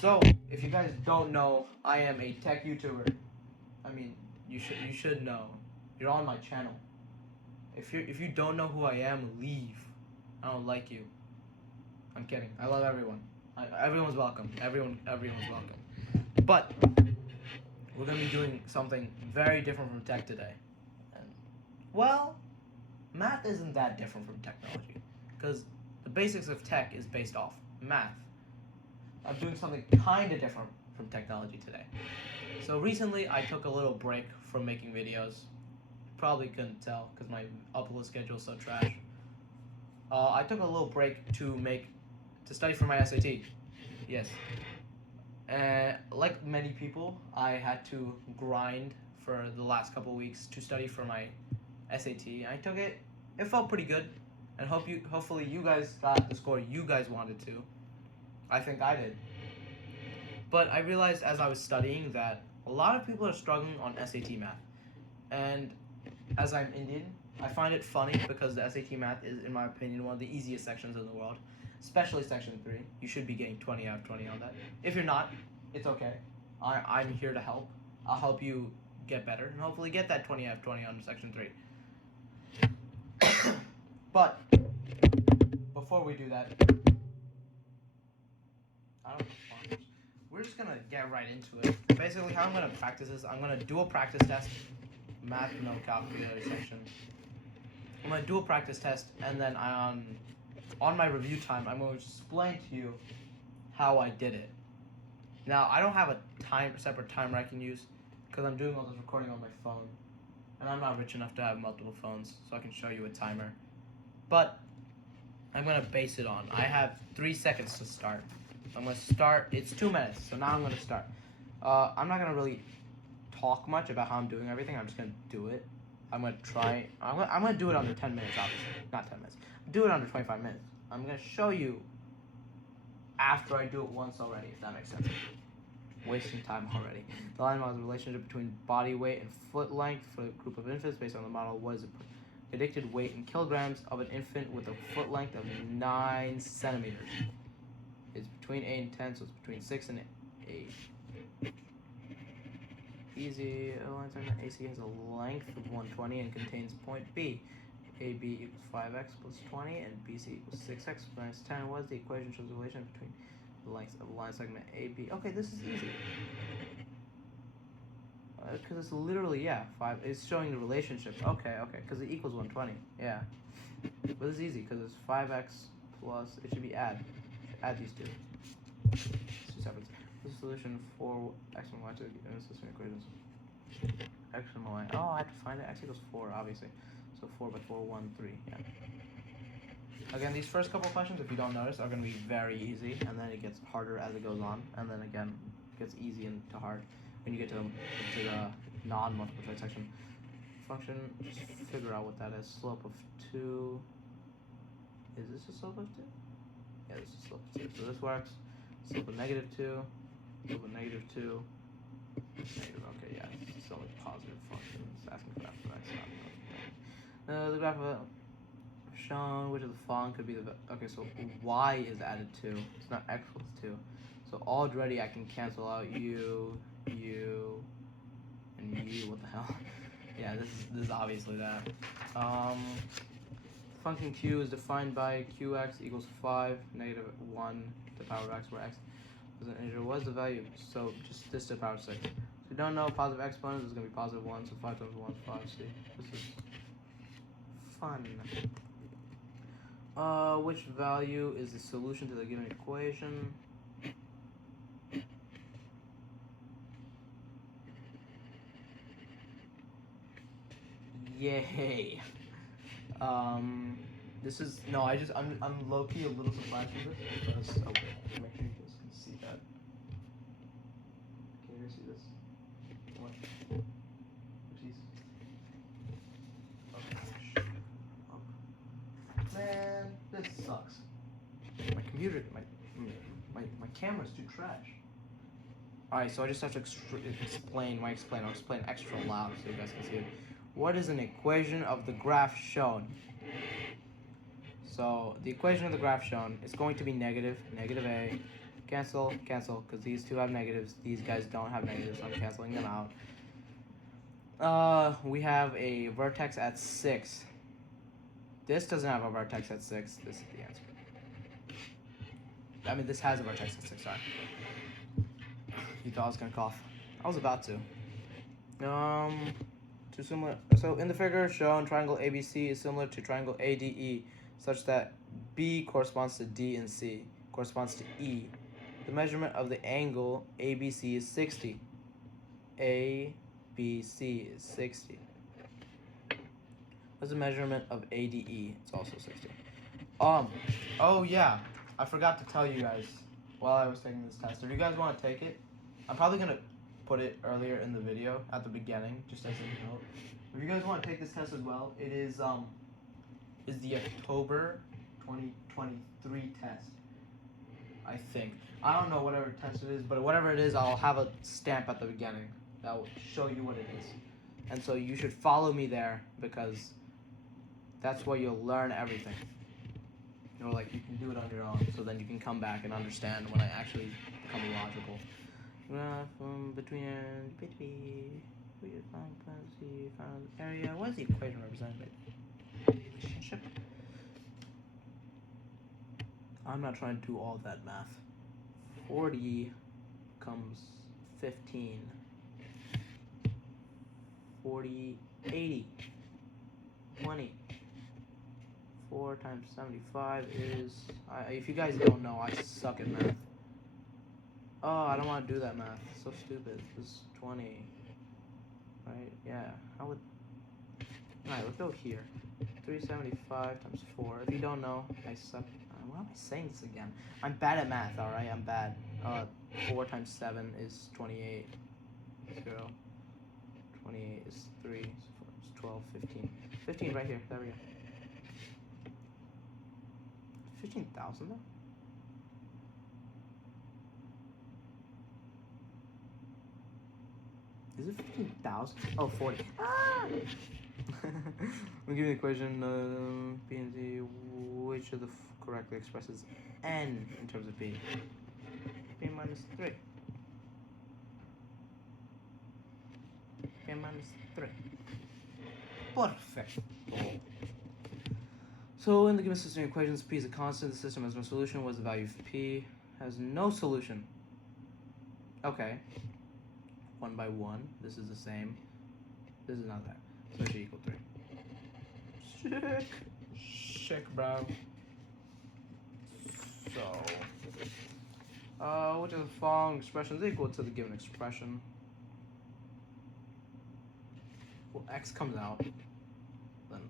So, if you guys don't know, I am a tech YouTuber. I mean, you should know. You're on my channel. If you don't know who I am, leave. I don't like you. I'm kidding. I love everyone. Everyone's welcome. Everyone's welcome. But we're gonna be doing something very different from tech today. And well, math isn't that different from technology, because the basics of tech is based off math. I'm doing something kind of different from technology today. So recently, I took a little break from making videos. Probably couldn't tell because my upload schedule is so trash. I took a little break to study for my SAT. Yes. Like many people, I had to grind for the last couple weeks to study for my SAT. I took it. It felt pretty good, and hopefully you guys got the score you guys wanted to. I think I did. But I realized as I was studying that a lot of people are struggling on SAT math. And as I'm Indian, I find it funny because the SAT math is, in my opinion, one of the easiest sections in the world, especially section 3. You should be getting 20 out of 20 on that. If you're not, it's okay. I'm here to help. I'll help you get better and hopefully get that 20 out of 20 on section 3. But before we do that, I don't know. We're just gonna get right into it. Basically, how I'm gonna practice is I'm gonna do a practice test, math no calculator section. I'm gonna do a practice test, and then on my review time, I'm going to explain to you how I did it. Now, I don't have a separate timer I can use because I'm doing all this recording on my phone, and I'm not rich enough to have multiple phones, so I can show you a timer. But I'm gonna base it on. I have 3 seconds to start. I'm gonna start. It's 2 minutes, so now I'm gonna start. I'm not gonna really talk much about how I'm doing everything. I'm just gonna do it. I'm gonna try. I'm gonna do it under 10 minutes, obviously. Not 10 minutes. Do it under 25 minutes. I'm gonna show you after I do it once already, if that makes sense. Wasting time already. The line model is the relationship between body weight and foot length for a group of infants based on the model. What is the predicted weight in kilograms of an infant with a foot length of 9 centimeters? It's between 8 and 10, so it's between 6 and 8. Easy. Line segment AC has a length of 120 and contains point B. AB equals 5x plus 20 and BC equals 6x minus 10. What is the equation shows the relation between the lengths of the line segment AB? Okay, this is easy. Because it's literally, 5. It's showing the relationship. Okay, because it equals 120. Yeah. But this is easy because it's 5x plus, it should be add these two. It's 2 separate. The solution for x and y to the system equations. X and y. Oh, I have to find it. X equals 4, obviously. So 4 by 4, 1, 3. Yeah. Again, these first couple questions, if you don't notice, are going to be very easy, and then it gets harder as it goes on, and then again, it gets easy into hard when you get to the non-multiple choice section. Function, just figure out what that is. Slope of 2. Is this a slope of 2? Yeah, this is a slope of 2. So this works. Slope of negative 2. Slope of negative 2. Negative, okay, yeah, it's still a positive function. It's asking for that for x, not the graph of shown which of the following could be the okay, so y is added 2. It's not x equals 2. So already I can cancel out u, and u. What the hell? Yeah, this is obviously that. Function q is defined by qx equals 5 negative 1 to the power of x, where x is an integer. What is the value? So just this to the power of 6. If you don't know positive exponents, it's going to be positive 1, so 5 times 1 is 5. See, this is fun. Which value is the solution to the given equation? Yay. This is no. I'm low key a little surprised with this because okay, make sure you guys can see that. Can you guys see this? What? Oopsies. Okay. Man, this sucks. My computer, my camera's too trash. Alright, so I just have to explain. I'll explain extra loud so you guys can see it. What is an equation of the graph shown? So the equation of the graph shown is going to be negative a Cancel, cancel, because these two have negatives. These guys don't have negatives, so I'm canceling them out. We have a vertex at 6. This doesn't have a vertex at 6. This is the answer. I mean, this has a vertex at 6, sorry. You thought I was gonna cough. I was about to. Too similar. So in the figure shown, triangle ABC is similar to triangle ADE, such that B corresponds to D and C corresponds to E. The measurement of the angle ABC is 60. ABC is 60. What's the measurement of ADE? It's also 60. Oh yeah, I forgot to tell you guys while I was taking this test. If you guys want to take it, I'm probably gonna put it earlier in the video at the beginning, just as a note. If you guys want to take this test as well, it is the October 2023 test. I think. I don't know whatever test it is, but whatever it is, I'll have a stamp at the beginning that will show you what it is. And so you should follow me there because that's where you'll learn everything. You know, like you can do it on your own, so then you can come back and understand when I actually become logical. From between area. What is the equation represented? Relationship. I'm not trying to do all that math. 40 comes 15. 40, 80, 20. 4 times 75 is... if you guys don't know, I suck at math. Oh, I don't want to do that math. It's so stupid. This is 20. Right? Yeah. How would... Alright, let's go here. 375 times 4. If you don't know, I suck. Why am I saying this again? I'm bad at math, alright? I'm bad. 4 times 7 is 28. 0. 28 is 3. So it's 12, 15. 15 right here. There we go. 15,000 though? Is it 15,000? Oh, 40. Ah! We'll give you the equation B and Z. Which of the correctly expresses n in terms of b? B minus 3. B minus 3. Perfect. So in the given system of equations, p is a constant. The system has no solution. What's the value of p? Has no solution. Okay. 1 by 1. This is the same. This is not that. So it should equal 3. Sick. Sick, bro. So, which of the following expressions is equal to the given expression? Well, x comes out. Then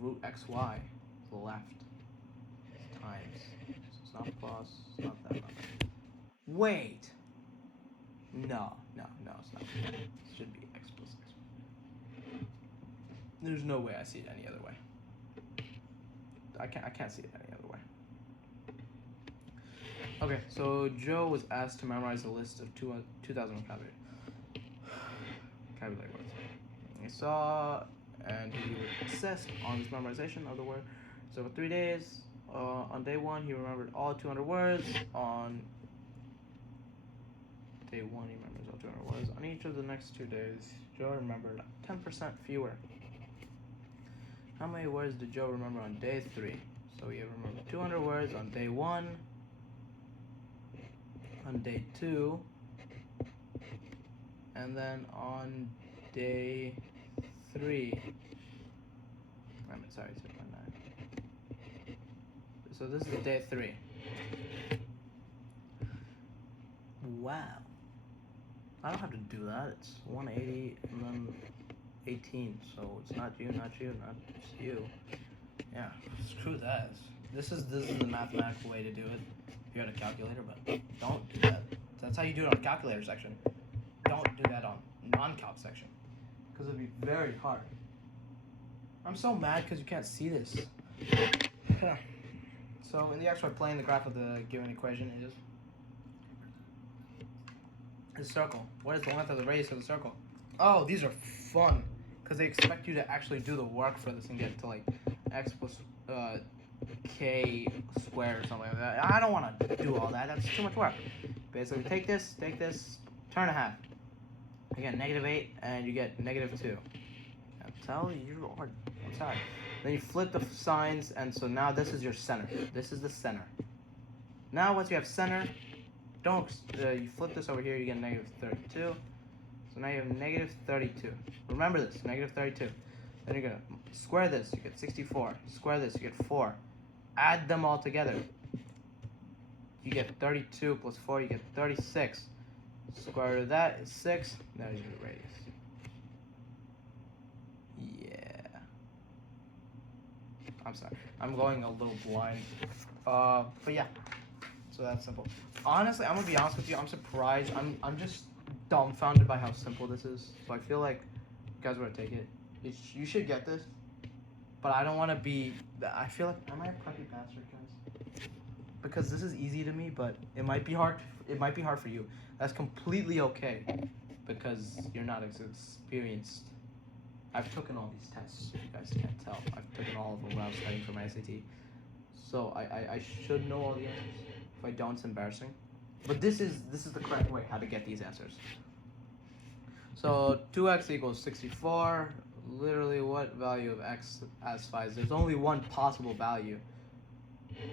root xy to the left. It's times. So it's not plus. It's not that. Not that. Wait. No, it's not. It should be x plus x. There's no way I see it any other way. I can't see it any other way. Okay, so Joe was asked to memorize a list of 2,000 vocabulary words. He saw, and he would assess on his memorization of the word. So for 3 days, on day 1, he remembered all 200 words. On day 1, he remembers all 200 words. On each of the next 2 days, Joe remembered 10% fewer. How many words did Joe remember on day 3? So he remembered 200 words on day 1, on day 2, and then on day 3. I'm sorry, 6.9. So this is day 3. Wow. I don't have to do that. It's 180 and then 18. So it's not you, not just you. Yeah, screw that. This is the mathematical way to do it. If you had a calculator, but don't do that. That's how you do it on calculator section. Don't do that on non-calc section, because it'd be very hard. I'm so mad because you can't see this. So in the XY plane, the graph of the given equation is a circle. What is the length of the radius of the circle? Oh, these are fun, because they expect you to actually do the work for this and get to like x plus k squared or something like that. I don't want to do all that. That's too much work. Basically, take this, turn a half. You get -8, and you get -2. I'm telling you, I'm sorry. Then you flip the signs, and so now this is your center. This is the center. Now once you have center, don't you flip this over here, you get -32. So now you have -32. Remember this, -32. Then you're gonna square this, you get 64. Square this, you get 4. Add them all together. You get 32 plus 4, you get 36. Square root of that is 6. That is your radius. Yeah. I'm sorry. I'm going a little blind. But yeah. So that's simple. Honestly, I'm gonna be honest with you. I'm surprised. I'm just dumbfounded by how simple this is. So I feel like you guys were to take it. You should get this. But I don't want to be. I feel like am I a preppy bastard, guys? Because this is easy to me, but it might be hard. It might be hard for you. That's completely okay, because you're not as experienced. I've taken all these tests. You guys can't tell. I've taken all of them when I was studying for my SAT. So I should know all the answers. If I don't, it's embarrassing. But this is the correct way how to get these answers. So 2x equals 64. Literally, what value of x as 5? There's only one possible value,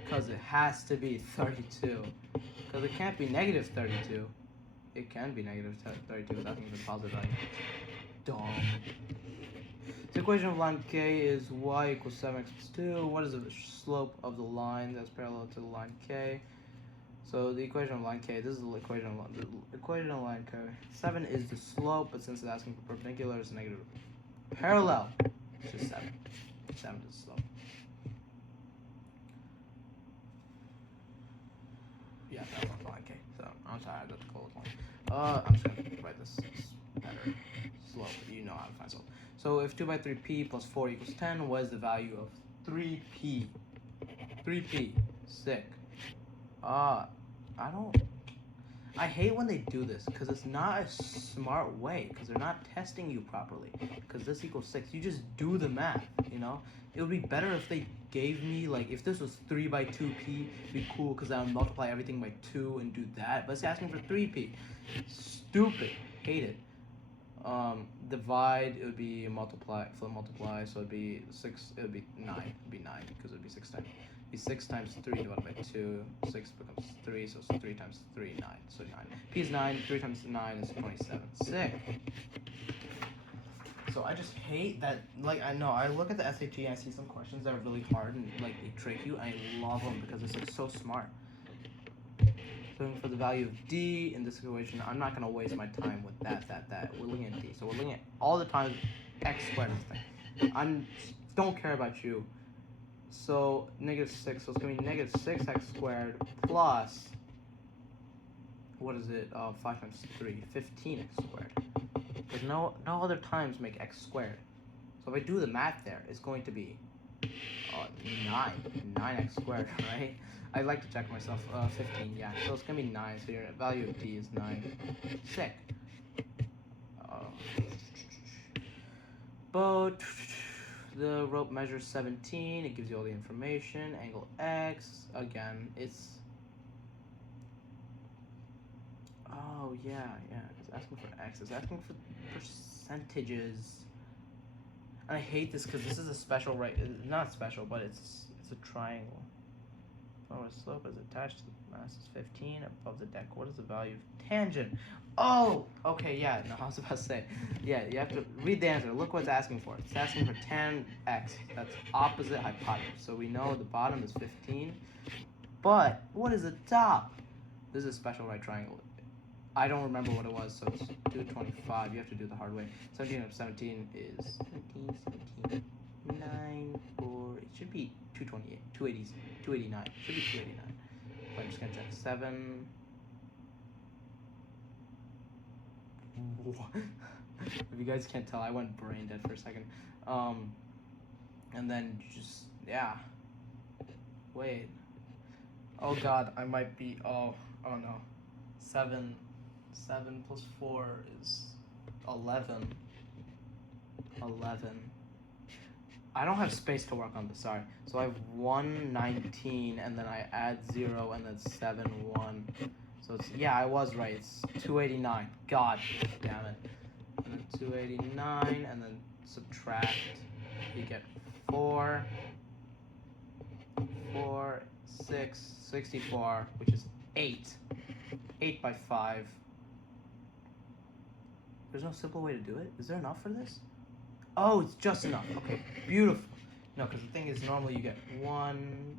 because it has to be 32. Because it can't be -32. It can be -32 without thinking of a positive value. Dumb. The equation of line K is y equals 7x plus 2. What is the slope of the line that's parallel to the line K? So the equation of line K, this is the equation of line K. 7 is the slope, but since it's asking for perpendicular, it's negative. Parallel, it's just 7. 7 is the slope. Yeah, that's not line K. So I'm sorry, I got the close line. I'm just gonna write this better. Slope, you know how to find slope. So if 2 by 3p plus 4 equals 10, what is the value of 3p? 3p, sick. I hate when they do this, because it's not a smart way, because they're not testing you properly. Because this equals 6, you just do the math, you know? It would be better if they gave me, like, if this was 3 by 2p, it'd be cool, because I would multiply everything by 2 and do that. But it's asking for 3p. Stupid. Hate it. Divide, it would be multiply, flip multiply, so it'd be 6, it would be 9. It'd be 9, because it would be 6 times. It'd be 6 times 3 divided by 2. 6 becomes 3, so it's 3 times 3, 9. So 9. P is 9, 3 times 9 is 27. Sick. So I just hate that, like, I know, I look at the SAT and I see some questions that are really hard and, like, they trick you, and I love them because it's, like, so smart. So for the value of d in this equation, I'm not going to waste my time with that. We're looking at d. So we're looking at all the times x squared is the thing. I don't care about you. So -6, so it's going to be -6x squared plus, what is it, 5 times 3, 15x squared. Because no other times make x squared. So if I do the math there, it's going to be 9x squared, right? I like to check myself. 15, yeah. So it's gonna be 9. So your value of d is 9. Sick. But the rope measures 17. It gives you all the information. Angle x. Again, it's. Oh yeah. It's asking for x. It's asking for percentages. And I hate this because this is a special, right? Not special, but it's a triangle. Lower slope is attached to the mass is 15 above the deck. What is the value of tangent? Oh, okay, yeah. No, I was about to say, yeah. You have to read the answer. Look what it's asking for. It's asking for tan x. That's opposite hypotenuse. So we know the bottom is 15. But what is the top? This is a special right triangle. I don't remember what it was, so it's 225. You have to do it the hard way. 17 of 17 is 17, 9, 4. It should be 228, 280, 289. It should be 289. But I'm just gonna check 7. If you guys can't tell, I went brain dead for a second. And then just wait. Oh God, I might be. Oh no. 7 plus 4 is 11. 11. I don't have space to work on this, sorry. So I have 119, and then I add 0, and then 7, 1. So it's, yeah, I was right. It's 289. God damn it. And then 289, and then subtract. You get 4, 4, 6, 64, which is 8. 8 by 5. There's no simple way to do it? Is there enough for this? Oh, it's just enough. Okay, beautiful. No, because the thing is, normally you get 1,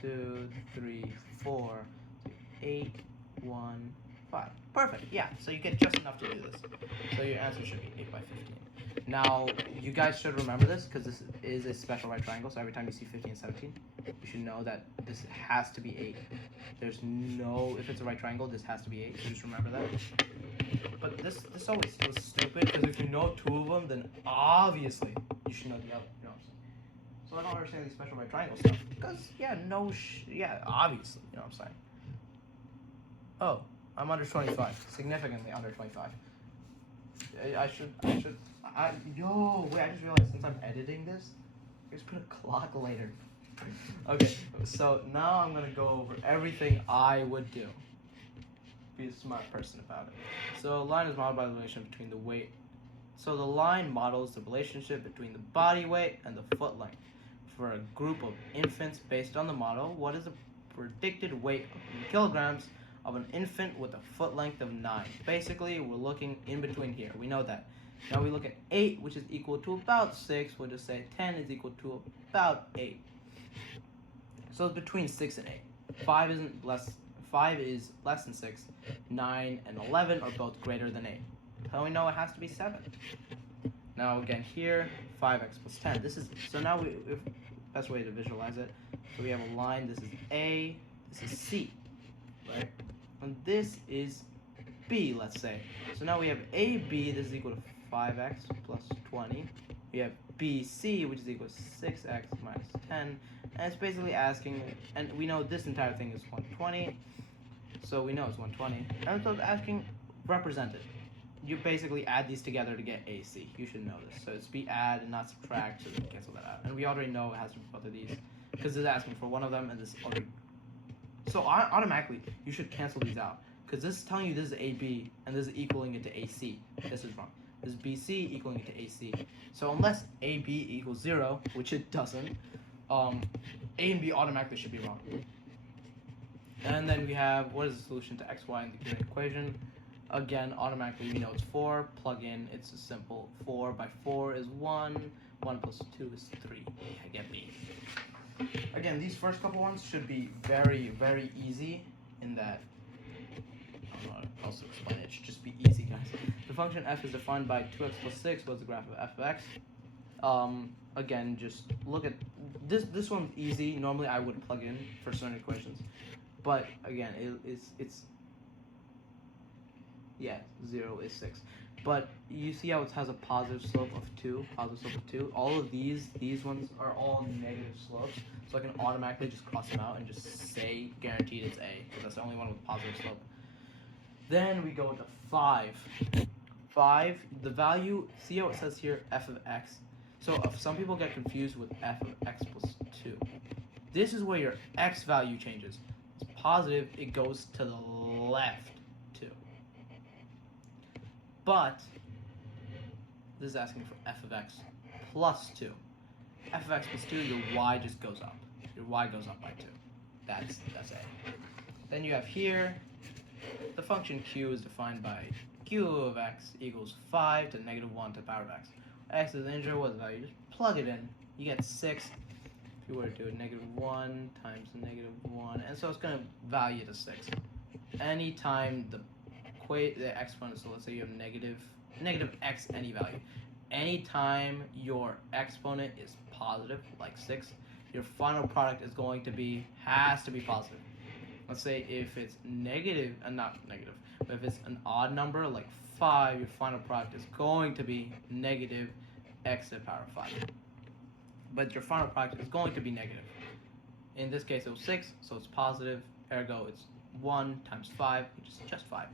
2, 3, 4, 8, 1, 5. Perfect. Yeah, so you get just enough to do this. So your answer should be 8 by 15. Now, you guys should remember this because this is a special right triangle. So every time you see 15 and 17, you should know that this has to be 8. There's no, if it's a right triangle, this has to be 8. So just remember that. But this always feels stupid because if you know 2 of them, then obviously you should know the other. You know what I'm saying? So I don't understand these special right triangle stuff because obviously, you know what I'm saying. Oh, I'm under 25, significantly under 25. Wait, I just realized since I'm editing this, I just put a clock later. Okay, so now I'm gonna go over everything I would do. Be a smart person about it. So line is modeled by the relation between the weight. So the line models the relationship between the body weight and the foot length. For a group of infants based on the model, what is the predicted weight in kilograms of an infant with a foot length of 9? Basically, we're looking in between here. We know that. Now we look at 8, which is equal to about 6. We'll just say 10 is equal to about 8. So it's between 6 and 8. 5 is less than 6. 9 and 11 are both greater than 8. So we know it has to be 7. Now again here, 5x plus 10. This is, so now best way to visualize it. So we have a line, this is A, this is C, right? And this is B, let's say. So now we have AB, this is equal to 5x plus 20. We have BC, which is equal to 6x minus 10. And it's basically asking, and we know this entire thing is 120. So we know it's 120. And so it's asking, represent it. You basically add these together to get AC. You should know this. So it's be add and not subtract, so we can cancel that out. And we already know it has to be both of these, because it's asking for one of them and this other. So automatically, you should cancel these out, because this is telling you this is AB, and this is equaling it to AC. This is wrong. This is BC equaling it to AC. So unless AB equals 0, which it doesn't, A and B automatically should be wrong. And then we have, what is the solution to x, y in the given equation? Again, automatically we know it's 4. Plug in, it's a simple 4 by 4 is 1. 1 plus 2 is 3. I get B. Again, these first couple ones should be very, very easy in that, I don't know how else to explain it. It should just be easy, guys. The function f is defined by 2x plus 6. What's the graph of f of x? Again, just look at, this one's easy. Normally I would plug in for certain equations. But again, it's 0 is 6. But you see how it has a positive slope of 2, All of these ones are all negative slopes. So I can automatically just cross them out and just say guaranteed it's A, because that's the only one with positive slope. Then we go to 5. 5, the value, see how it says here, f of x. So if some people get confused with f of x plus 2. This is where your x value changes. It's positive, it goes to the left 2. But this is asking for f of x plus 2. F of x plus 2, your y just goes up. Your y goes up by 2. That's A. Then you have here, the function q is defined by q of x equals 5 to negative 1 to the power of x. X is the integer, what is the value? Just plug it in. You get 6. If you were to do it, negative 1 times negative 1. And so it's going to value to 6. Anytime the exponent, so let's say you have negative x any value. Anytime your exponent is positive, like 6, your final product is going to be, has to be positive. Let's say if it's negative, not negative, but if it's an odd number, like 5, your final product is going to be negative x to the power of 5. But your final product is going to be negative. In this case, it was 6, so it's positive, ergo it's 1 times 5, which is just 5.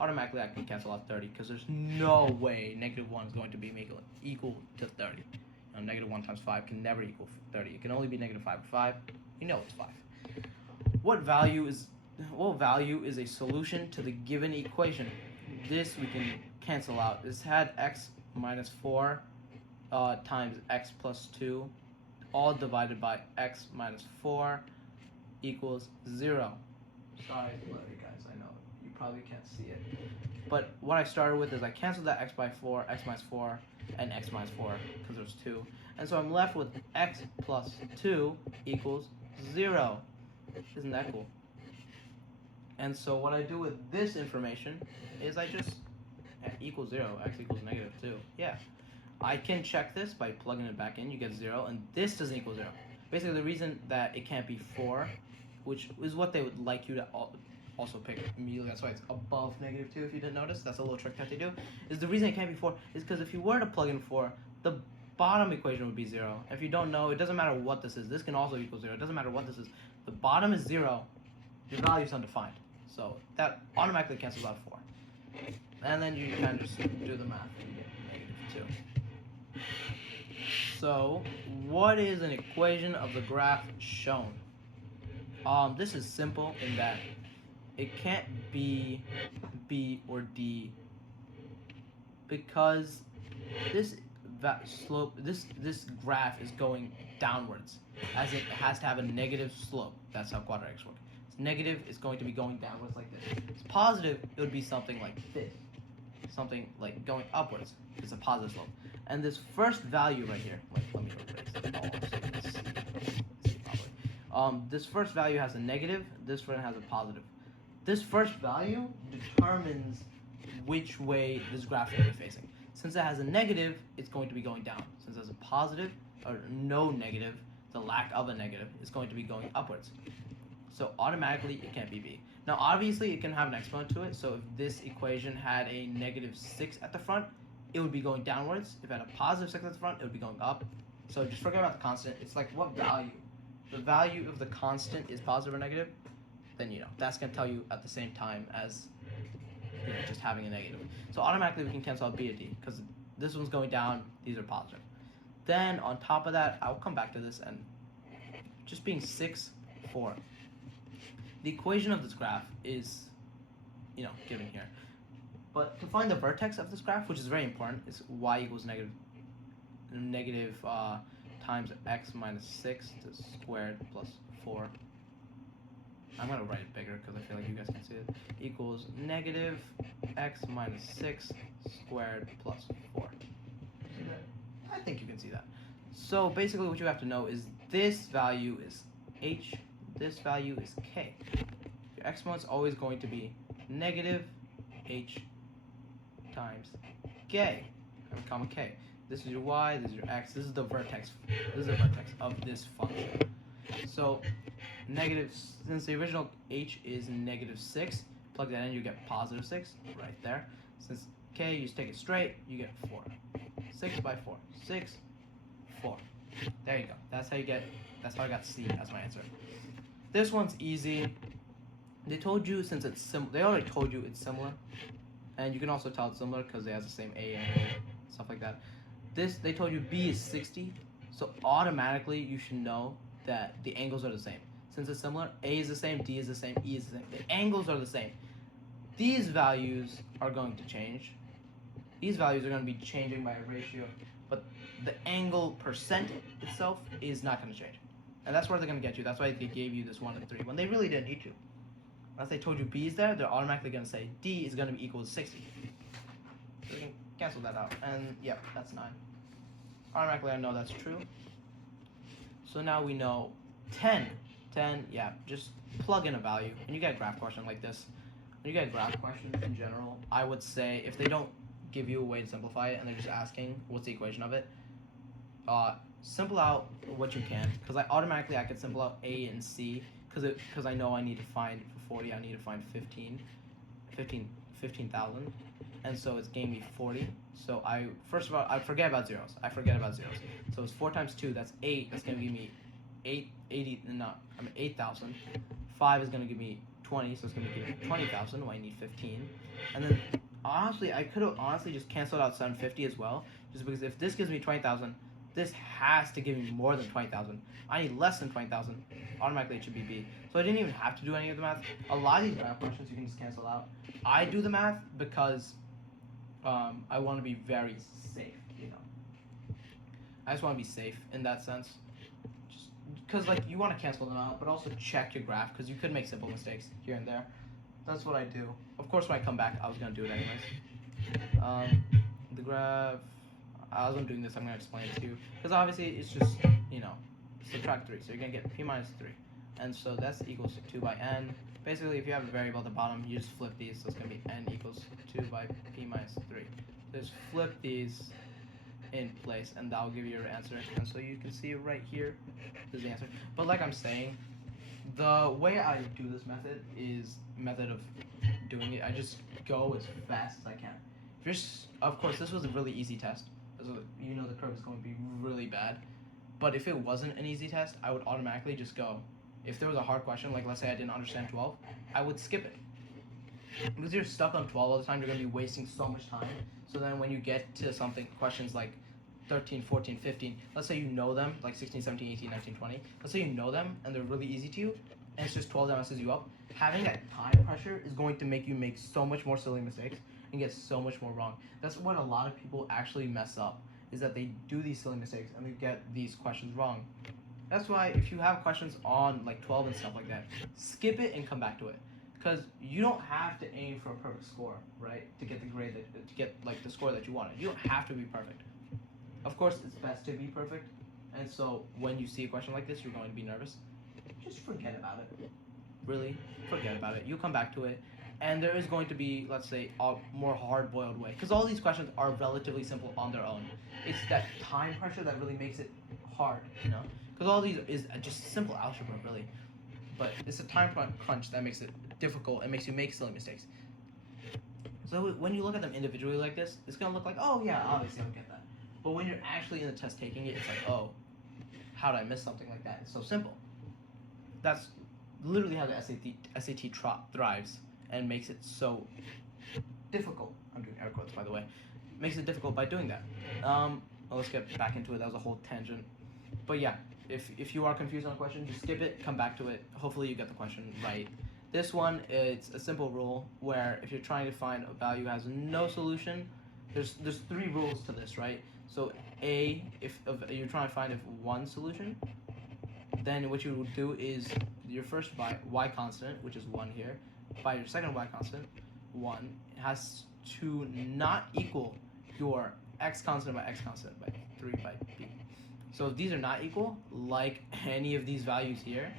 Automatically I can cancel out 30, because there's no way negative 1 is going to be equal to 30. You know Negative 1 times 5 can never equal 30. It can only be negative 5 or 5. You know it's 5. What value is a solution to the given equation? This we can cancel out. This had x minus 4 times x plus 2, all divided by x minus 4 equals 0. Sorry, you guys, I know you probably can't see it. But what I started with is I canceled that x by 4, x minus 4, and x minus 4, because there's 2. And so I'm left with x plus 2 equals 0. Isn't that cool? And so what I do with this information is I just equals 0, x equals negative 2. Yeah. I can check this by plugging it back in. You get 0, and this doesn't equal 0. Basically, the reason that it can't be 4, which is what they would like you to also pick immediately, that's why it's above negative 2 if you didn't notice, that's a little trick that they do, is the reason it can't be 4 is because if you were to plug in 4, the bottom equation would be 0. If you don't know, it doesn't matter what this is. This can also equal 0. It doesn't matter what this is. The bottom is 0, the value is undefined. So that automatically cancels out 4. And then you kind of just do the math and you get negative 2. So what is an equation of the graph shown? This is simple in that it can't be B or D because this graph is going downwards, as it has to have a negative slope. That's how quadratics work. It's negative, it's going to be going downwards like this. It's positive, it would be something like this. Something like going upwards. It's a positive slope. And this first value right here, let me erase it all so you can see properly. This first value has a negative, this one has a positive. This first value determines which way this graph is going to be facing. Since it has a negative, it's going to be going down. Since it has a positive, or no negative, the lack of a negative, is going to be going upwards. So automatically, it can't be B. Now, obviously, it can have an exponent to it. So if this equation had a negative 6 at the front, it would be going downwards. If it had a positive 6 at the front, it would be going up. So just forget about the constant. It's like what value? The value of the constant is positive or negative, then that's going to tell you at the same time as just having a negative. So automatically we can cancel out B and D because this one's going down, these are positive. Then on top of that, I'll come back to this, and just being 6, 4. The equation of this graph is, given here. But to find the vertex of this graph, which is very important, is y equals negative times x minus 6 to squared plus 4. I'm going to write it bigger because I feel like you guys can see it. Equals negative x minus 6 squared plus 4. See that? I think you can see that. So basically what you have to know is this value is h, this value is k. Your exponent's always going to be negative h times k, comma k. This is your y, this is your x, this is the vertex. This is the vertex of this function. So negative, since the original h is negative 6, plug that in, you get positive 6 right there. Since k, you just take it straight, you get 4. 6 by 4. 6, 4. There you go. That's how I got C as my answer. This one's easy. They told you since it's they already told you it's similar. And you can also tell it's similar because it has the same A angle, stuff like that. They told you B is 60, so automatically you should know that the angles are the same. Since it's similar, A is the same, D is the same, E is the same. The angles are the same. These values are going to change. These values are going to be changing by a ratio, but the angle percent itself is not going to change. And that's where they're going to get you. That's why they gave you this 1 and 3 when they really didn't need to. Unless they told you B is there, they're automatically going to say D is going to be equal to 60. So we can cancel that out. And yep, that's 9. Automatically I know that's true. So now we know 10. 10, yeah, just plug in a value. And you get a graph question like this. When you get a graph question in general, I would say if they don't give you a way to simplify it and they're just asking what's the equation of it, simple out what you can. Because I could simple out A and C. Because I know I need to find, for 40, I need to find 15,000. And so it's gave me 40. So first of all, I forget about zeros. So it's 4 times 2, that's 8. That's going to give me 8,000. 5 is going to give me 20, so it's going to give me 20,000. Well, I need 15. And then, honestly, I could have just canceled out 750 as well. Just because if this gives me 20,000, This has to give me more than 20,000. I need less than 20,000. Automatically it should be B. So I didn't even have to do any of the math. A lot of these math questions you can just cancel out. I do the math because I want to be very safe, you know. I just want to be safe in that sense. Just because like you want to cancel them out, but also check your graph because you could make simple mistakes here and there. That's what I do. Of course, when I come back, I was gonna do it anyways. The graph. As I'm doing this, I'm gonna explain it to you because obviously it's just, you know, subtract 3, so you're gonna get p minus 3, and so that's equals to 2 by n. Basically, if you have a variable at the bottom, you just flip these, so it's gonna be n equals 2 by p minus 3. So just flip these in place, and that'll give you your answer. And so you can see right here is the answer. But like I'm saying, the way I do this method is method of doing it. I just go as fast as I can. Of course, this was a really easy test. So you know the curve is going to be really bad. But if it wasn't an easy test, I would automatically just go. If there was a hard question, like let's say I didn't understand 12, I would skip it. Because you're stuck on 12 all the time, you're going to be wasting so much time. So then when you get to something, questions like 13, 14, 15, let's say you know them, like 16, 17, 18, 19, 20. Let's say you know them and they're really easy to you, and it's just 12 that messes you up. Having that time pressure is going to make you make so much more silly mistakes and get so much more wrong. That's what a lot of people actually mess up, is that they do these silly mistakes and they get these questions wrong. That's why if you have questions on like 12 and stuff like that, skip it and come back to it. Because you don't have to aim for a perfect score, right? To get the grade, to get like the score that you wanted. You don't have to be perfect. Of course, it's best to be perfect. And so when you see a question like this, you're going to be nervous. Just forget about it. Really, forget about it. You'll come back to it. And there is going to be, let's say, a more hard-boiled way. Because all these questions are relatively simple on their own. It's that time pressure that really makes it hard, you know? Because all these is just simple algebra, really. But it's a time crunch that makes it difficult and makes you make silly mistakes. So when you look at them individually like this, it's going to look like, oh yeah, obviously I'll get that. But when you're actually in the test taking it, it's like, oh, how did I miss something like that? It's so simple. That's literally how the SAT thrives and makes it so difficult. I'm doing air quotes, by the way. Makes it difficult by doing that. Well, let's get back into it. That was a whole tangent. But yeah, if you are confused on a question, just skip it, come back to it. Hopefully you get the question right. This one, it's a simple rule where if you're trying to find a value that has no solution, there's 3 rules to this, right? So A, if you're trying to find one solution, then what you will do is your first y constant, which is 1 here, by your second y constant, 1, has to not equal your x constant by x constant by 3 by b. So if these are not equal, like any of these values here,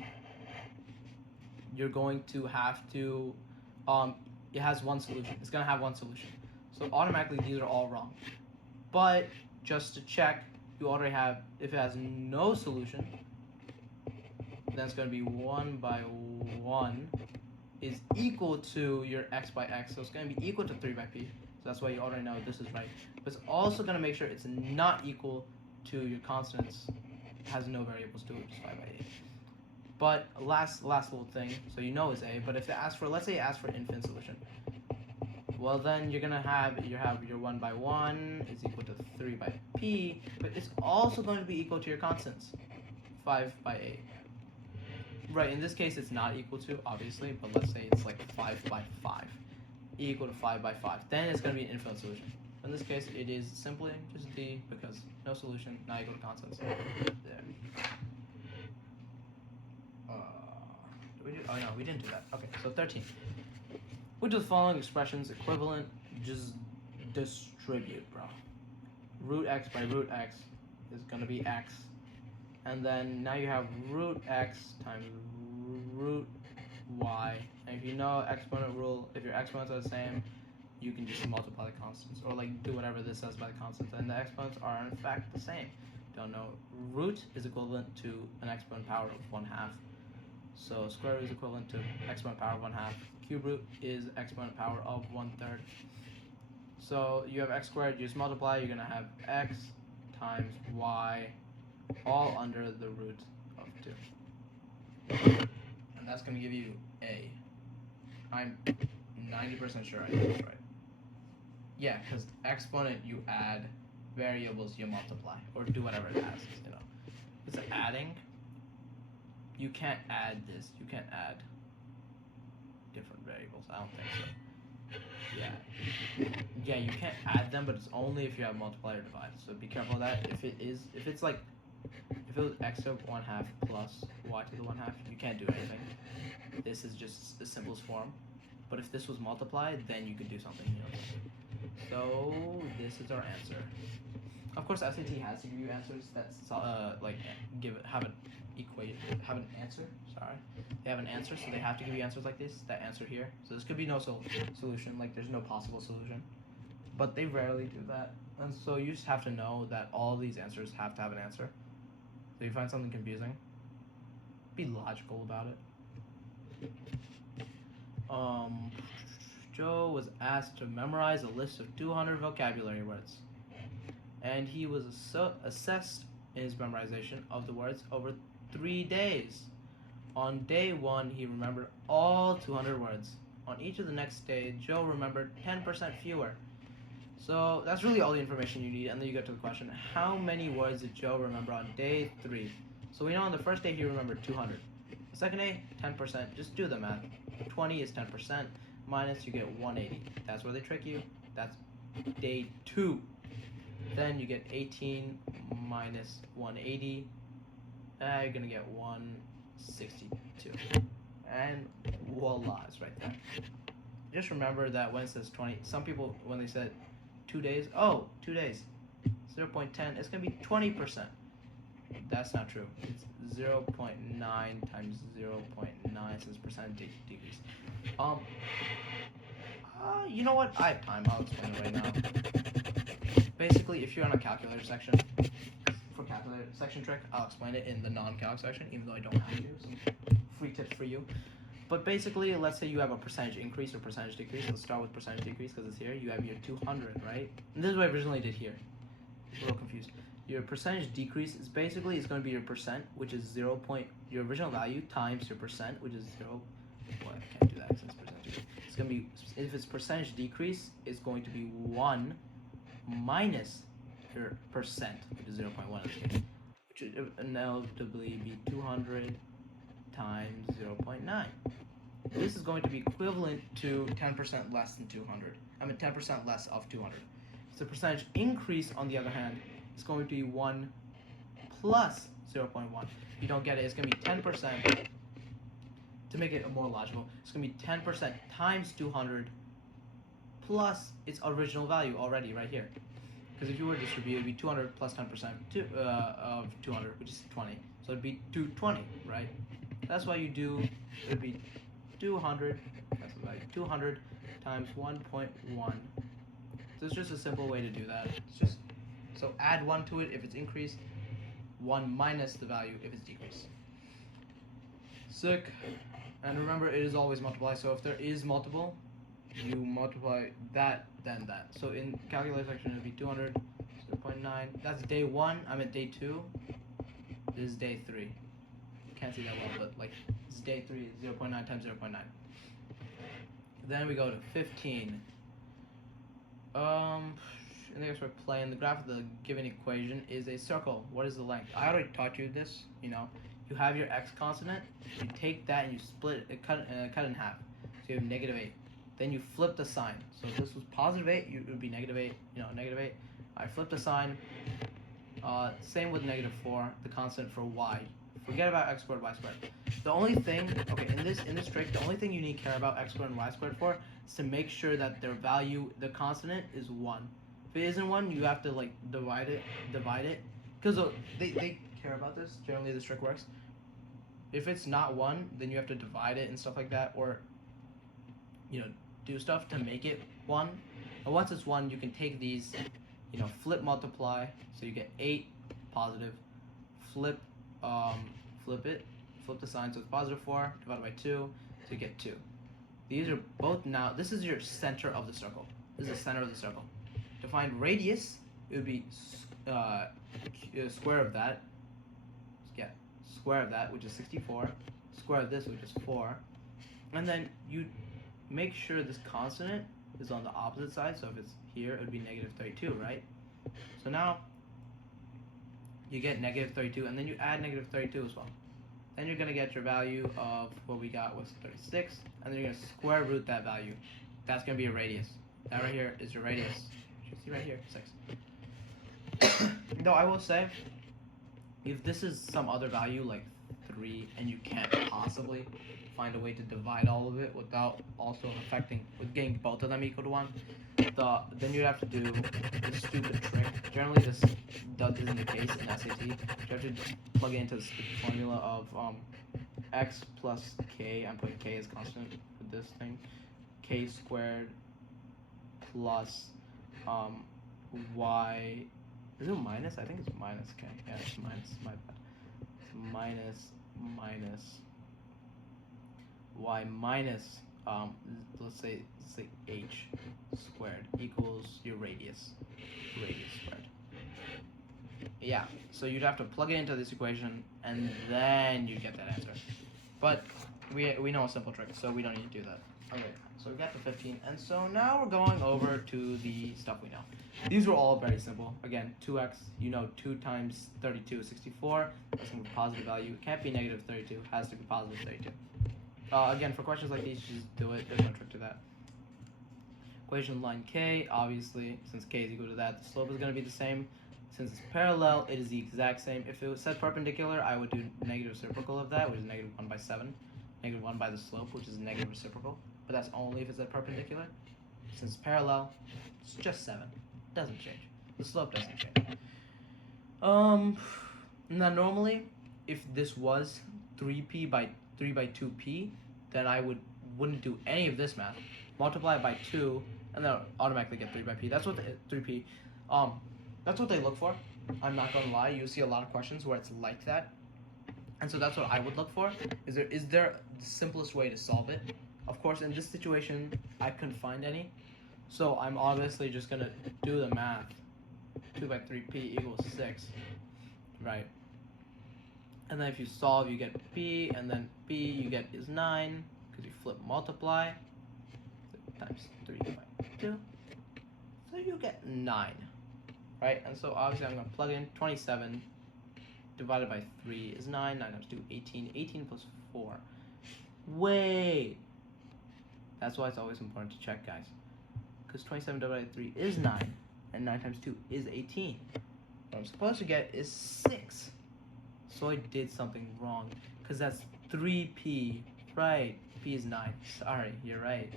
you're going to have to, it has one solution. It's going to have one solution. So automatically these are all wrong. But just to check, you already have, if it has no solution, then it's going to be 1 by 1 is equal to your x by x. So it's going to be equal to 3 by p. So that's why you already know this is right. But it's also going to make sure it's not equal to your constants. It has no variables to it, which is 5 by 8. But last little thing, so you know it's A, but if it asks for, let's say it asks for infinite solution, well then you're gonna have your 1 by 1 is equal to 3 by p, but it's also going to be equal to your constants, 5 by 8. Right, in this case it's not equal to, obviously, but let's say it's like 5 by 5, equal to 5 by 5. Then it's gonna be an infinite solution. In this case, it is simply just D, because no solution, not equal to constants. There. Oh no, we didn't do that. Okay, so 13. Which of the following expressions equivalent just distribute, bro? Root x by root x is going to be x. And then now you have root x times root y. And if you know exponent rule, if your exponents are the same, you can just multiply the constants. Or like do whatever this says by the constants. And the exponents are in fact the same. Don't know. Root is equivalent to an exponent power of 1/2. So square root is equivalent to exponent power of 1/2. Cube root is exponent power of 1/3. So you have x squared, you just multiply, you're gonna have x times y all under the root of 2. And that's gonna give you A. I'm 90% sure I did this right. Yeah, because exponent you add variables you multiply or do whatever it asks, you know. If it's adding, you can't add this. You can't add different variables. I don't think so. Yeah, you can't add them, but it's only if you have multiply or divide. So be careful of that. If it was x to 1/2 plus y to the 1/2, you can't do anything. This is just the simplest form. But if this was multiplied, then you could do something, you know. So this is our answer. Of course, SAT has to give you answers that have an equation, have an answer. Sorry, they have an answer, so they have to give you answers like this. That answer here. So this could be no solution. Like there's no possible solution, but they rarely do that. And so you just have to know that all these answers have to have an answer. So if you find something confusing, be logical about it. Joe was asked to memorize a list of 200 vocabulary words, and he was assessed in his memorization of the words over 3 days. On day 1, he remembered all 200 words. On each of the next day, Joe remembered 10% fewer. So that's really all the information you need, and then you get to the question, how many words did Joe remember on day 3? So we know on the first day he remembered 200. The second day, 10%. Just do the math. 20 is 10%. Minus, you get 180. That's where they trick you. That's day 2. Then you get 18 minus 180. You're going to get 162. And voila, it's right there. Just remember that when it says 20, some people, when they said 2 days, 2 days, 0.10, it's going to be 20%. That's not true. It's 0.9 times 0.9, so it's percent decrease. You know what? I have time. I'll explain it right now. Basically, if you're on a calculator section, for calculator section trick, I'll explain it in the non-calc section, even though I don't have to. Some free tips for you. But basically, let's say you have a percentage increase or percentage decrease. Let's start with percentage decrease because it's here. You have your 200, right? And this is what I originally did here. A little confused. Your percentage decrease is basically, it's going to be your percent, which is your original value times your percent, which is 0. Well, I can't do that since percentage decrease. It's going to be, if it's percentage decrease, it's going to be 1 minus your percent, which is 0.1 in this case, which would inevitably be 200 times 0.9. This is going to be equivalent to 10% less than 200. 10% less of 200. So percentage increase, on the other hand, is going to be 1 plus 0.1. If you don't get it, it's going to be 10%. To make it more logical, it's going to be 10% times 200 plus its original value already right here. Because if you were to distribute, it would be 200 plus 10% of 200, which is 20. So it would be 220, right? That's why you do, it would be 200, that's the value, 200 times 1.1. So it's just a simple way to do that. It's just, so add 1 to it if it's increased, 1 minus the value if it's decreased. Sick. And remember, it is always multiply, so if there is multiple, you multiply that, then that. So in calculator section, it would be 200, 0.9. That's day 1. I'm at day 2. This is day 3. Can't see that well, but like, it's day 3, 0.9 times 0.9. Then we go to 15. In the extra play, in the graph of the given equation is a circle. What is the length? I already taught you this, you know. You have your x constant, you take that and you split it, cut it in half. So you have negative 8. Then you flip the sign. So if this was positive 8, it would be negative 8, negative 8. I flip the sign. Same with negative 4, the constant for y. Forget about x squared, y squared. The only thing, in this trick, the only thing you need to care about x squared and y squared for is to make sure that their value, the constant, is 1. If it isn't 1, you have to like divide it, because they care about this. Generally, this trick works. If it's not 1, then you have to divide it and stuff like that, or do stuff to make it 1. And once it's 1, you can take these, flip multiply, so you get 8 positive, flip the sign, so it's positive 4 divided by 2, so you get 2. These are both now, this is your center of the circle. This is the center of the circle. To find radius, it would be square of that. Yeah, square of that, which is 64. Square of this, which is 4. And then you make sure this constant is on the opposite side. So if it's here, it would be negative 32, right? So now you get negative 32, and then you add negative 32 as well. Then you're going to get your value of what we got was 36, and then you're going to square root that value. That's going to be your radius. That right here is your radius. You should see right here, 6. Though I will say, if this is some other value like 3, and you can't possibly find a way to divide all of it without also with getting both of them equal to 1, then you'd have to do this stupid trick. Generally, this isn't the case in SAT. You have to plug it into the formula of x plus k. I'm putting k as constant with this thing. K squared plus y. Is it minus? I think it's minus k. Yeah, it's minus. My bad. It's minus y minus let's say h squared equals your radius squared. Yeah, so you'd have to plug it into this equation and then you get that answer. But we know a simple trick, so we don't need to do that. Okay, so we got the 15, and so now we're going over to the stuff we know. These were all very simple. Again, 2x, you know 2 times 32 is 64. That's going to be a positive value. It can't be negative 32. Has to be positive 32. Again, for questions like these, just do it. There's no trick to that. Equation line k, obviously, since k is equal to that, the slope is going to be the same. Since it's parallel, it is the exact same. If it was said perpendicular, I would do negative reciprocal of that, which is negative 1 by 7. Negative 1 by the slope, which is negative reciprocal. But that's only if it's at perpendicular. Since it's parallel, it's just 7. Doesn't change. The slope doesn't change. Now normally, if this was 3p by 3 by 2p, then I wouldn't do any of this math. Multiply it by 2, and then automatically get 3 by p. That's what 3p. That's what they look for. I'm not gonna lie. You see a lot of questions where it's like that, and so that's what I would look for. Is there the simplest way to solve it? Of course, in this situation, I couldn't find any, so I'm obviously just gonna do the math. 2 by 3p equals 6, right? And then if you solve, you get p, and then p you get is 9, because you flip multiply, times 3 by 2, so you get 9, right? And so obviously I'm going to plug in 27 divided by 3 is 9, 9 times 2, 18, 18 plus 4. Wait! That's why it's always important to check, guys. Because 27 divided by 3 is 9, and 9 times 2 is 18. What I'm supposed to get is 6. So I did something wrong, because that's 3p, right? P is 9. Sorry, you're right.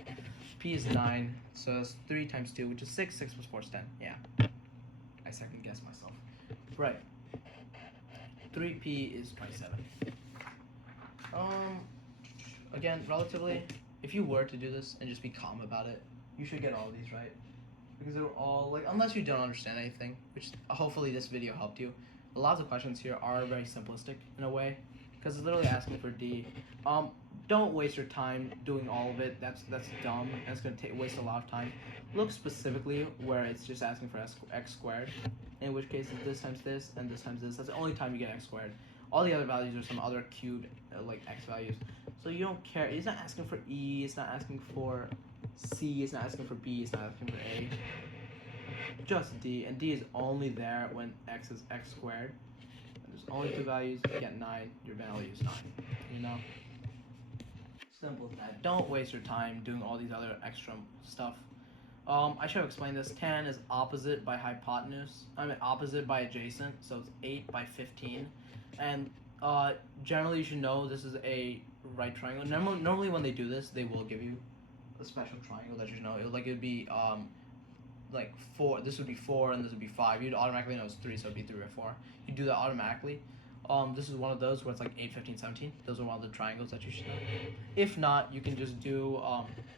P is 9, so that's 3 times 2, which is 6. 6 plus 4 is 10. Yeah. I second guessed myself. Right. 3p is 27. Again, relatively, if you were to do this and just be calm about it, you should get all of these right. Because they were all, like, unless you don't understand anything, which hopefully this video helped you. A lot of the questions here are very simplistic in a way, because it's literally asking for D. Don't waste your time doing all of it. That's dumb, and it's going to waste a lot of time. Look specifically where it's just asking for x squared, in which case it's this times this and this times this. That's the only time you get x squared. All the other values are some other cubed, like x values. So you don't care. It's not asking for E, it's not asking for C, it's not asking for B, it's not asking for A. Just D, and D is only there when x is x squared. And there's only 2 values, you get 9, your value is 9, you know? Simple as that. Don't waste your time doing all these other extra stuff. I should have explained this. Tan is opposite by hypotenuse. I mean opposite by adjacent, so it's 8 by 15. And generally you should know this is a right triangle. Normally when they do this, they will give you a special triangle that you should know. It'd be like 4, this would be 4 and this would be 5. You'd automatically know it's 3, so it'd be 3 or 4. You do that automatically. This is one of those where it's like 8, 15, 17. Those are one of the triangles that you should know. If not, you can just do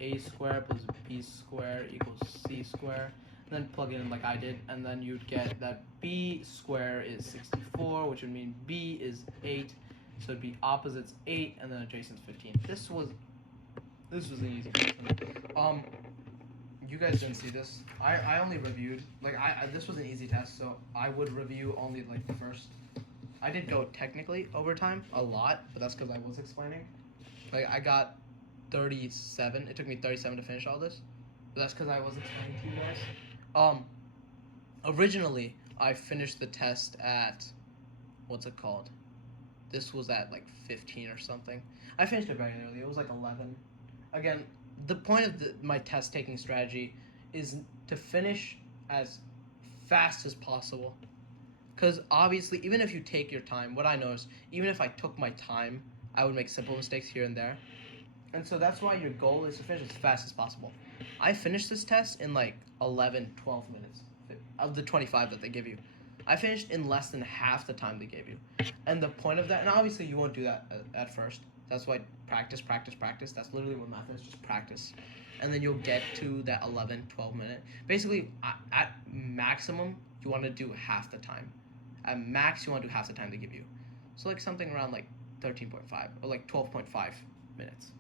a squared plus b squared equals c squared, and then plug it in like I did, and then you'd get that b squared is 64, which would mean b is 8, so it'd be opposites 8, and then adjacent's 15. This was an easy question. You guys didn't see this. I only reviewed, like, this was an easy test, so I would review only, like, the first. I did go technically overtime a lot, but that's because I was explaining. Like, I got 37. It took me 37 to finish all this, but that's because I was explaining to you guys. Originally, I finished the test at, what's it called? This was at like 15 or something. I finished it very early. It was like 11. Again, the point of my test taking strategy is to finish as fast as possible. Because obviously, even if you take your time, what I know is, even if I took my time, I would make simple mistakes here and there. And so that's why your goal is to finish as fast as possible. I finished this test in like 11, 12 minutes of the 25 that they give you. I finished in less than half the time they gave you. And the point of that, and obviously you won't do that at first. That's why practice, practice, practice. That's literally what math is, just practice. And then you'll get to that 11, 12 minute. Basically, at maximum, you want to do half the time. At max, you want to do half the time they give you. So like something around like 13.5 or like 12.5 minutes.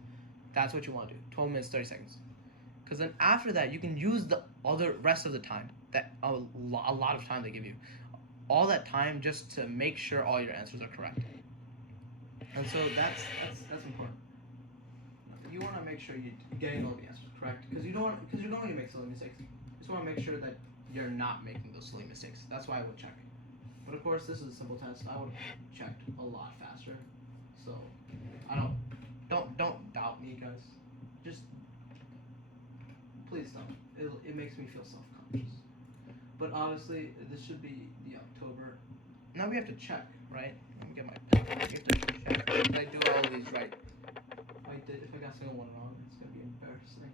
That's what you want to do. 12 minutes, 30 seconds. Because then after that, you can use the other rest of the time, that a lot of time they give you. All that time just to make sure all your answers are correct. And so that's important. You want to make sure you're getting all the answers correct, because you're going to make silly mistakes. You just want to make sure that you're not making those silly mistakes. That's why I would check. But of course, this is a simple test. I would have checked a lot faster. So I don't doubt me, guys. Just please don't. It makes me feel self-conscious. But obviously, this should be the October. Now we have to check, right? Let me get my pen. We have to check. Did I do all of these right? If I got a single one wrong, it's gonna be embarrassing.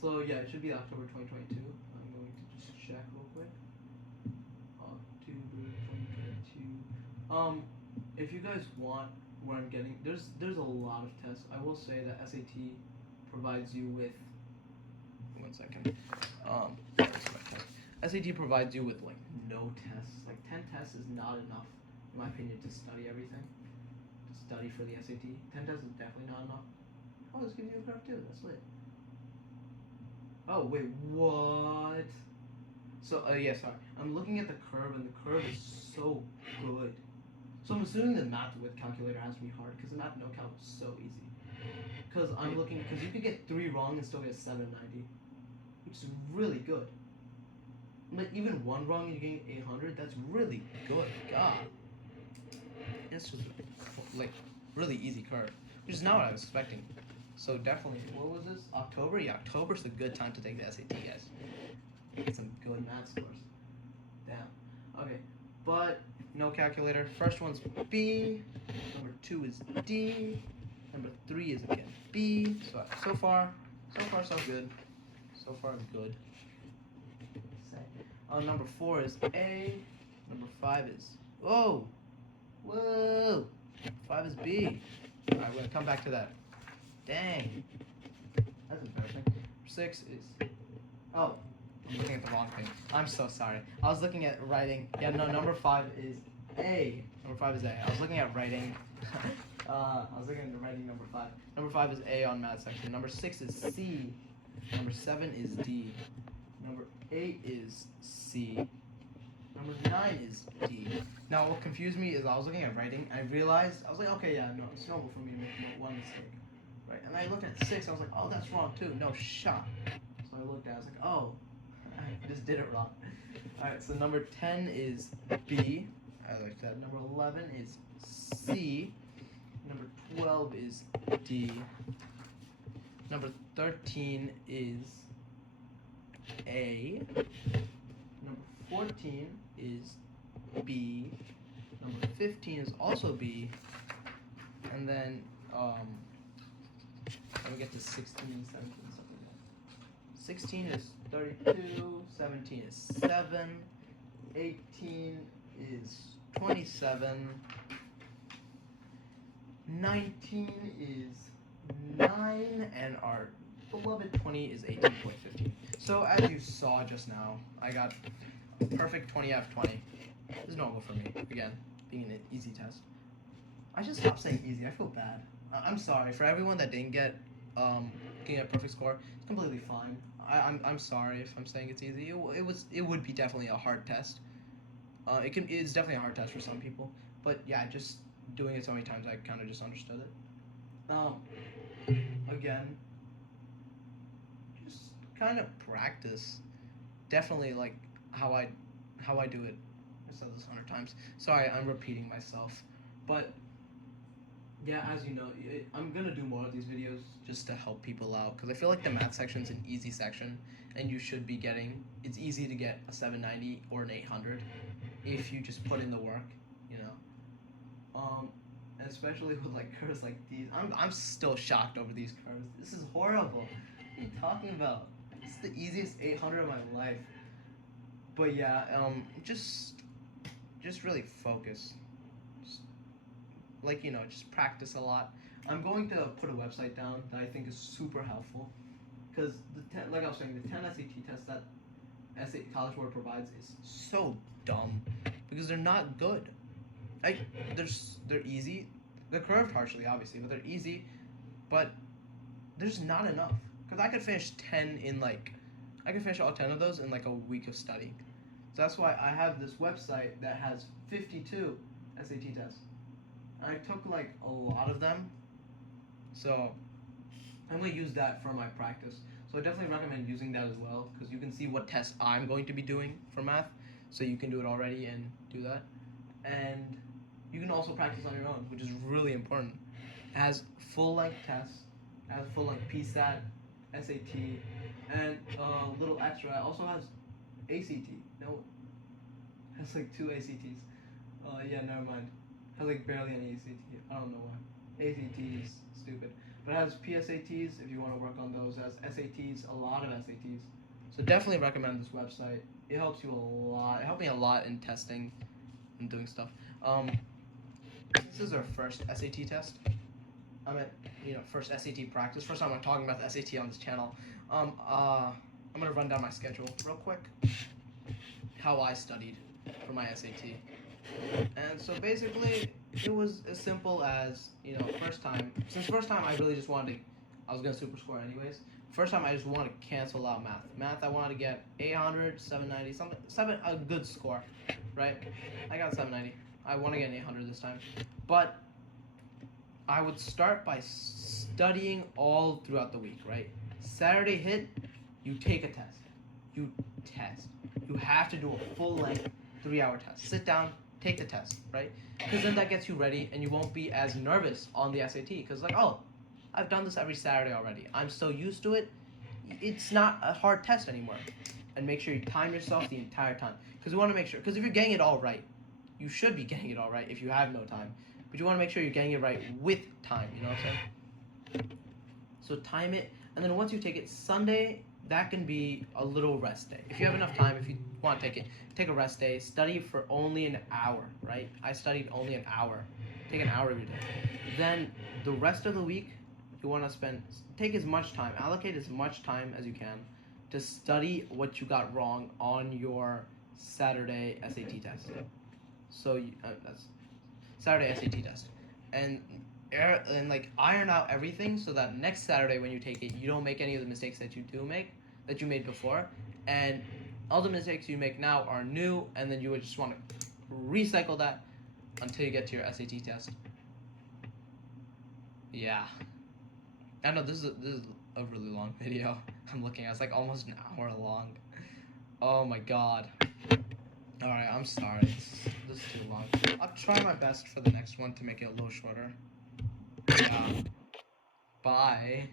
So yeah, it should be October 2022. I'm going to just check real quick. October 2022. If you guys want where I'm getting, there's a lot of tests. I will say that SAT provides you with. One second. SAT provides you with like no tests. Like 10 tests is not enough, in my opinion, to study everything. To study for the SAT. 10 tests is definitely not enough. Oh, this gives you a curve too. That's lit. Oh wait, what? So yeah, sorry. I'm looking at the curve, and the curve is so good. So I'm assuming the math with calculator has to be hard, because the math no calc is so easy. Because I'm looking, because you could get 3 wrong and still get 790, which is really good. Like even 1 wrong and you're getting 800, that's really good. God, this was like really easy curve, which is not what I was expecting. So definitely, what was this? October? Yeah, October's a good time to take the SAT, guys. Get some good math scores. Damn. Okay, but no calculator. First one's B. Number 2 is D. Number 3 is again B. So far so good. So far good. Number 4 is A. Number 5 is whoa. 5 is B. Alright, we're gonna come back to that. Dang. That's embarrassing. Number 6 is oh. I'm looking at the wrong thing. I'm so sorry. I was looking at writing. Yeah, no, number 5 is A. Number 5 is A. I was looking at writing. I was looking at writing number 5. Number 5 is A on math section. Number 6 is C. Number 7 is D. Number 8 is C. Number 9 is D. Now, what confused me is I was looking at writing, and I realized, I was like, okay, yeah, no, it's normal for me to make one mistake. Right? And I looked at 6, I was like, oh, that's wrong too. No, shot. So I looked at it, I was like, oh, I just did it wrong. Alright, so number 10 is B, as I said. Number 11 is C. Number 12 is D. Number 13 is A. Number 14 is B. Number 15 is also B. And then, let me get to 16, 17, something like that. 16 is 32, 17 is 7, 18 is 27, 19 is 9, and our beloved 20 is 18.15. So as you saw just now, I got a perfect 20 out of 20. This is normal for me, again, being an easy test. I should stop saying easy, I feel bad. I'm sorry, for everyone that didn't get getting a perfect score, it's completely fine. I'm sorry if I'm saying it's easy. It would be definitely a hard test. It's definitely a hard test for some people, but yeah, just doing it so many times, I kind of just understood it. Again, just kind of practice. definitely like how I do it. I said this 100 times. Sorry, I'm repeating myself, but yeah, as you know, I'm gonna do more of these videos just to help people out because I feel like the math section is an easy section, and you should be getting. It's easy to get a 790 or an 800 if you just put in the work, you know. Especially with like curves like these. I'm still shocked over these curves. This is horrible. What are you talking about? It's the easiest 800 of my life. But yeah, just really focus. Just, like just practice a lot. I'm going to put a website down that I think is super helpful, because like I was saying, the 10 SAT tests that College Board provides is so dumb because they're not good. Like they're easy, they're curved harshly, obviously, but they're easy. But there's not enough because I could finish I could finish all 10 of those in like a week of studying. So that's why I have this website that has 52 SAT tests. And I took like a lot of them, so I'm gonna use that for my practice. So I definitely recommend using that as well because you can see what tests I'm going to be doing for math, so you can do it already and do that. And you can also practice on your own, which is really important. It has full length tests, it has full length PSAT, SAT, and a little extra. It also has ACT. No, it has like 2 ACTs. Yeah, never mind. It has like barely any ACT. I don't know why. ACT is stupid. But it has PSATs if you want to work on those. It has SATs, a lot of SATs. So definitely recommend this website. It helps you a lot. It helped me a lot in testing and doing stuff. This is our first SAT test. I'm at first SAT practice. First time I'm talking about the SAT on this channel. I'm gonna run down my schedule real quick. How I studied for my SAT. And so basically, it was as simple as first time. Since first time, I really just wanted to. I was gonna super score anyways. First time, I just wanted to cancel out math. Math, I wanted to get 800, 790, a good score, right? I got 790. I want to get an 800 this time, but I would start by studying all throughout the week, right? Saturday hit, you take a test. You test. You have to do a full length 3-hour test. Sit down, take the test, right? Because then that gets you ready and you won't be as nervous on the SAT. Because, like, oh, I've done this every Saturday already. I'm so used to it. It's not a hard test anymore. And make sure you time yourself the entire time. Because we want to make sure, because if you're getting it all right, you should be getting it all right if you have no time. But you want to make sure you're getting it right with time, you know what I'm saying? So time it, and then once you take it, Sunday, that can be a little rest day. If you have enough time, if you want to take it, take a rest day. Study for only an hour, right? I studied only an hour. Take an hour every day. Then the rest of the week, you want to take as much time, allocate as much time as you can to study what you got wrong on your Saturday SAT test. So that's Saturday SAT test, and like iron out everything so that next Saturday when you take it, you don't make any of the mistakes that you made before, and all the mistakes you make now are new, and then you would just want to recycle that until you get to your SAT test. Yeah, I know this is a really long video. I'm looking at it's like almost an hour long. Oh my god. Alright, I'm sorry. This is too long. I'll try my best for the next one to make it a little shorter. Yeah. Bye.